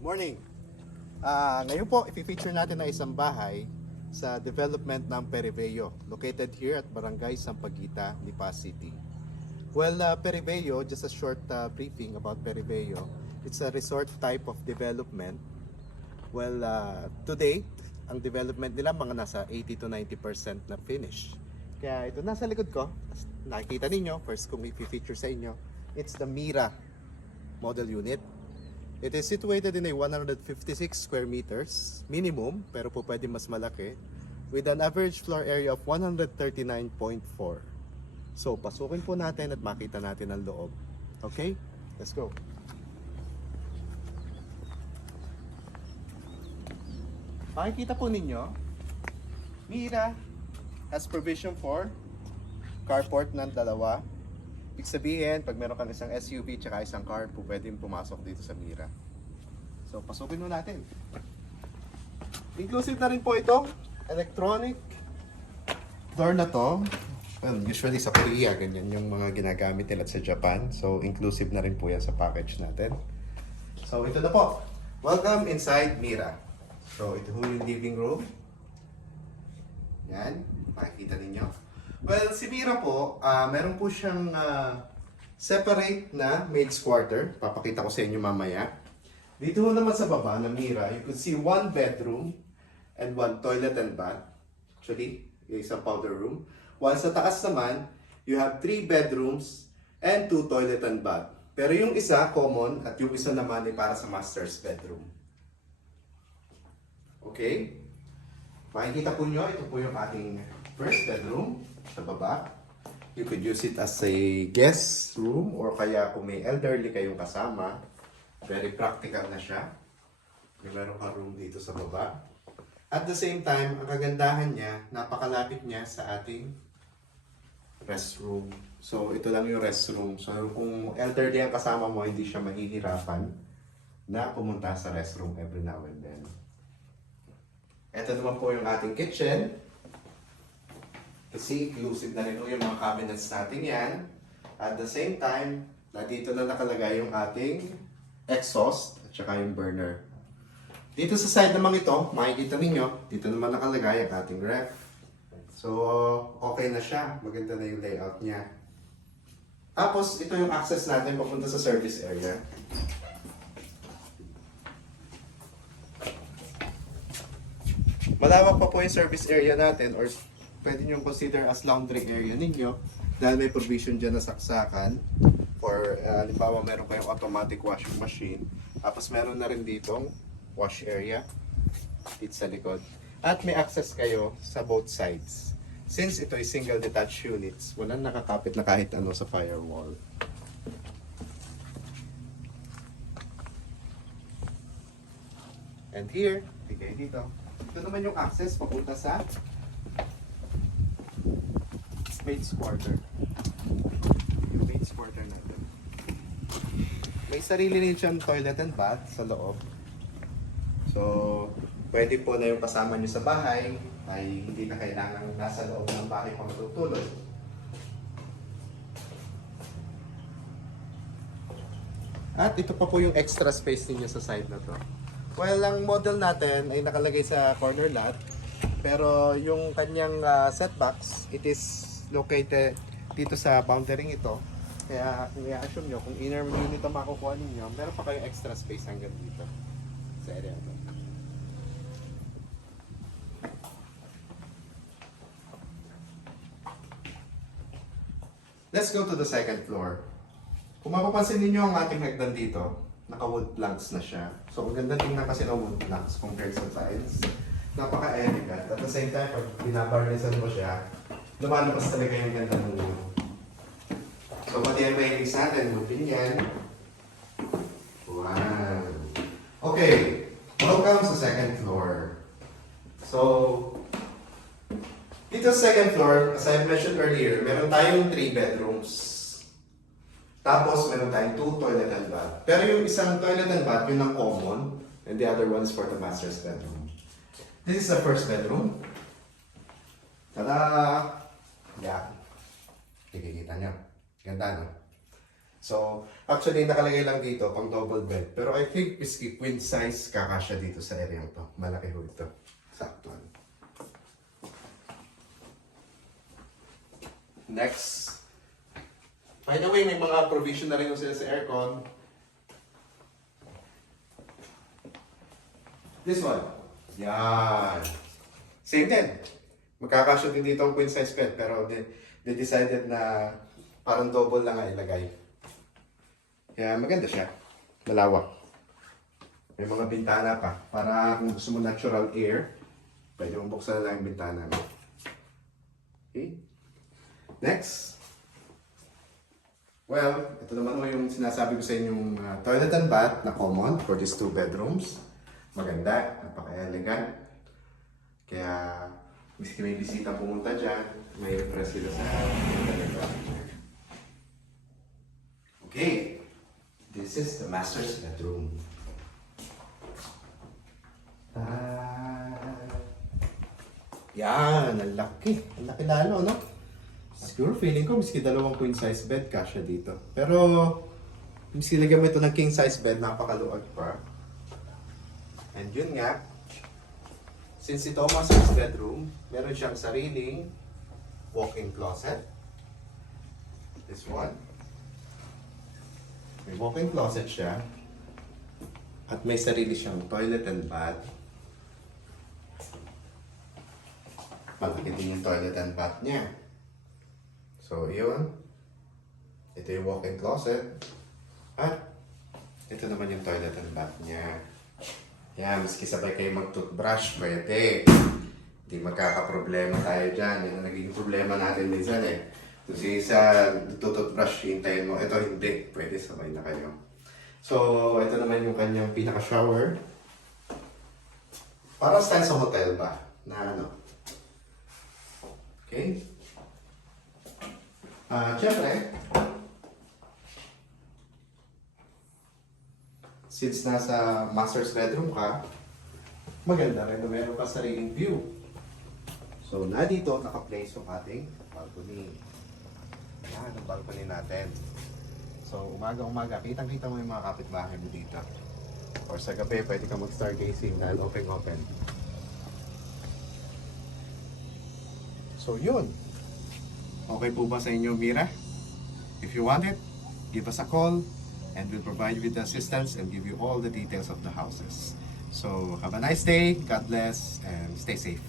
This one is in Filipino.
Good morning. Ngayon po, i-feature natin na isang bahay sa development ng Peribeo, located here at Barangay Sampaguita, Lipa City. Well, Peribeo, just a short briefing about Peribeo. It's a resort type of development. Well, today, ang development nila mga nasa 80 to 90% na finish. Kaya ito nasa likod ko, nakikita ninyo, first kong i-feature sa inyo, it's the Mira model unit. It is situated in a 156 square meters minimum, pero po pwede mas malaki, with an average floor area of 139.4. So, pasukin po natin at makita natin ang loob. Okay? Let's go. Makikita po ninyo, Mira has provision for carport ng dalawa. Ibig sabihin, pag meron kang isang SUV at isang car, po pwedeng pumasok dito sa Mira. So, pasukin mo natin. Inclusive na rin po itong electronic door na to. Well, usually sa Korea, ganyan yung mga ginagamit nila sa Japan. So, inclusive na rin po yan sa package natin. So, ito na po. Welcome inside Mira. So, ito po yung living room. Yan, makikita ninyo. Well, si Mira po, meron po siyang separate na maid's quarter. Papakita ko sa inyo mamaya. Dito naman sa baba ng Mira, you could see one bedroom and one toilet and bath. Actually, yung isang powder room. While sa taas naman, you have 3 bedrooms and 2 toilet and bath. Pero yung isa, common, at yung isa naman ay para sa master's bedroom. Okay? Makikita po nyo, ito po yung ating first bedroom sa baba. You could use it as a guest room or kaya kung may elderly kayong kasama, very practical na siya. Meron kang room dito sa baba. At the same time, ang kagandahan niya, napakalapit niya sa ating restroom. So, ito lang yung restroom. So, kung elderly ang kasama mo, hindi siya mahihirapan na pumunta sa restroom every now and then. Ito naman po yung ating kitchen. Kasi inclusive na rin yung mga cabinets natin yan. At the same time, dito na nakalagay yung ating exhaust at saka yung burner. Dito sa side naman ito, makikita ninyo, dito naman nakalagay ang ating ref. So, okay na siya. Maganda na yung layout niya. Tapos, ito yung access natin papunta sa service area. Malawak pa po yung service area natin or pwede nyo consider as laundry area ninyo dahil may provision dyan na saksakan for halimbawa meron kayong automatic washing machine, tapos meron na rin ditong wash area dito sa likod at may access kayo sa both sides. Since ito ay single detached units, walang nakakapit na kahit ano sa firewall. And here, bigay dito, ito naman yung access papunta sa maid's quarter. Yung maid's quarter natin. May sarili rin siyang toilet and bath sa loob. So, pwede po na yung kasama nyo sa bahay ay hindi na kailangan nasa loob ng bahay pa matutulog. At ito pa po yung extra space niyo sa side na to. Well, ang model natin ay nakalagay sa corner lot. Pero yung kanyang setbacks, it is located dito sa boundary ito. Kaya kung i-assume nyo, kung inner unit ang makukuha ninyo, meron pa kayong extra space hanggang dito sa area ito. Let's go to the second floor. Kung mapapansin ninyo ang ating hagdan dito, naka-wood planks na siya. So, ang ganda tingnan kasi ng wood planks compared sa tiles. Napaka-elegant. At the same time, pag binabarnisan mo siya, lumalabas talaga yung ganda ng wood. So, pati yung mahilig sa atin, wood din yan. Wow! Okay, welcome sa second floor. So, dito sa second floor, as I mentioned earlier, meron tayong 3 bedrooms. Tapos, meron tayong 2 toilet and bath. Pero yung isang toilet and bath, yun ang common. And the other one is for the master's bedroom. This is the first bedroom. Tada! Yan. Kikikita nyo. Ganda, no? So, actually, nakalagay lang dito pang double bed. Pero I think whiskey queen size kakasya dito sa area to. Malaki ho ito. Sakto. Next. By the way, may mga provision na rin sila sa aircon. This one. Yan. Same din. Magkakasya din dito ang queen size bed. Pero they decided na parang double lang ang ilagay. Kaya maganda siya. Malawak. May mga bintana pa. Para kung gusto mo natural air, pwede mong buksan na lang yung bintana mo. Okay. Next. Well, ito naman yung sinasabi ko sa inyong toilet and bath na common for these 2 bedrooms. Maganda. Napaka-elegant. Kaya, miski may bisita pumunta dyan, may refresh sila sa okay. This is the master's bedroom. Yan, ang laki. Ang laki lalo, no? Siguro feeling ko, miski dalawang queen size bed, kasya dito. Pero, miski lagyan mo ito ng king size bed, napakaluwag pa. And yun nga, since ito ang master's bedroom, meron siyang sariling walk-in closet. This one. May walk-in closet siya. At may sarili siyang toilet and bath. Malaki din yung toilet and bath niya. So, yun. Ito yung walk-in closet. At ito naman yung toilet and bath niya. Yan, miski sabay kayo mag-toothbrush, pwede. Hindi magkakaproblema tayo dyan. Yan ang naging problema natin minsan eh. Kasi sa toothbrush, hintayin mo. Ito hindi. Pwede sabay na kayo. So, ito naman yung kanyang pinaka-shower. Parang style sa hotel ba? Na ano? Okay? Siyempre, since nasa master's bedroom ka, maganda rin na meron ka sariling view. So, na dito, naka-place yung ating balcony. Yan, ang balcony natin. So, umaga-umaga, kitang-kita mo yung mga kapitbahay mo dito. Or sa gabi, pwede ka mag-stargazing dahil open-open. So, yun. Okay po ba sa inyo, Mira? If you want it, give us a call and we'll provide you with the assistance and give you all the details of the houses. So, have a nice day, God bless, and stay safe.